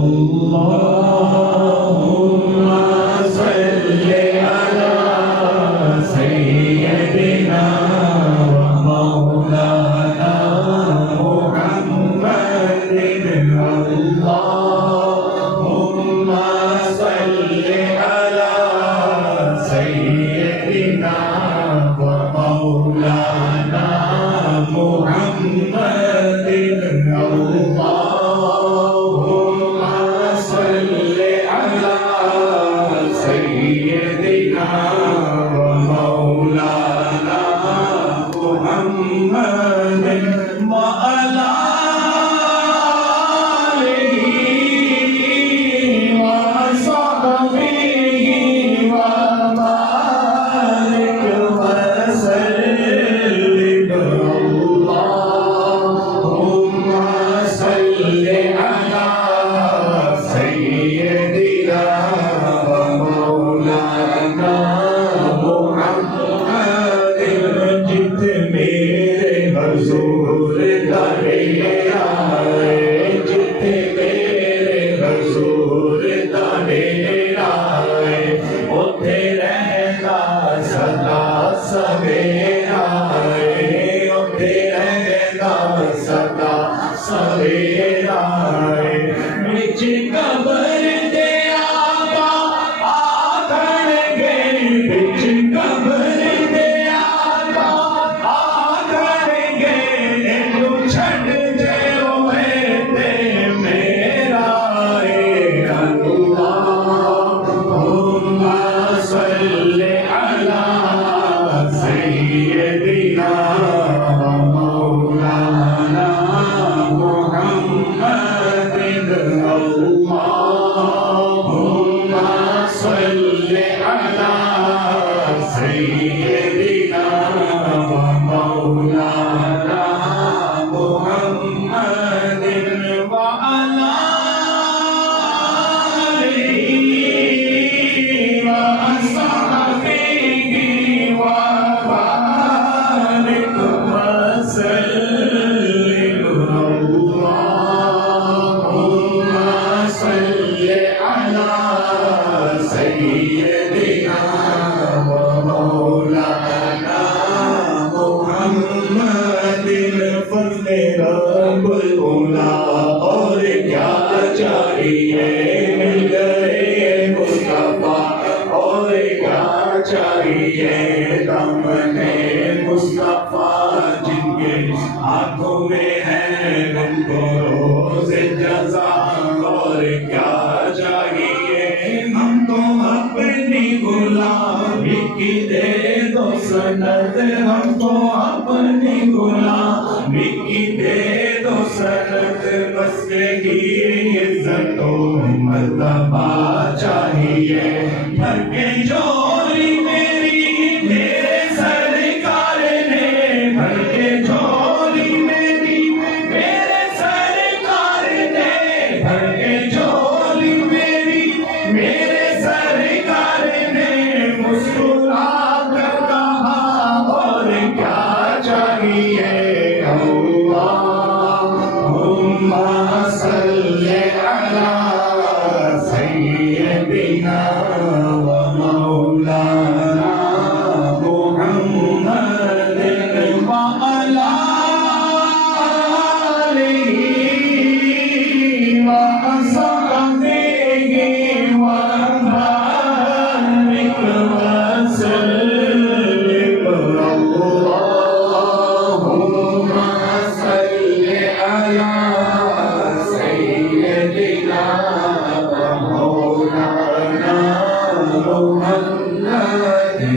اللهم صل على سيدنا ومولانا محمد اللهم صل على سيدنا ومولانا محمد اللهم صل على سيدنا ومولانا محمد وعلى آله وصحبه وبارك وسلم اللهم صل على سيدنا ومولانا محمد جت میرے حضور تارے آئے جت میرے حضور تارے آئے اٹھے رہتا سدا سویرا اٹھے رہتا سدا سویرا بچ قبر دے آقا آکھن گے بچ قبر دے آقا آکھن گے اینو چھڈ دیو اے تے میرا اے اللہم صل علی سیدنا مولانا محمد اللهم صل على سيدنا ومولانا محمد وعلى آله وصحبه وبارك وسلم اللهم صل على سيدنا ومولانا محمد فضل رب الأولى اور کیا چاہیے مل گئے مصطفیٰ اور کیا چاہیے دامن مصطفیٰ جن کے ہاتھوں میں ہے ان کو روز جزا اور کیا چاہیے ہم تو اپنی غلامی کی دے دو سند ہم تو اپنی غلامی کی دے دو سند بس یہی عزت و مرتبہ چاہیے بھر کے جھولی میری میرے سرکار نے بھر کے جھولی میری میرے سرکار نے بھر کے جھولی میری میرے سرکار نے مسکرا کر کہا اور کیا چاہیے اللہم صل علی سیدنا ومولانا محمد وعلى آلہ وصحبہ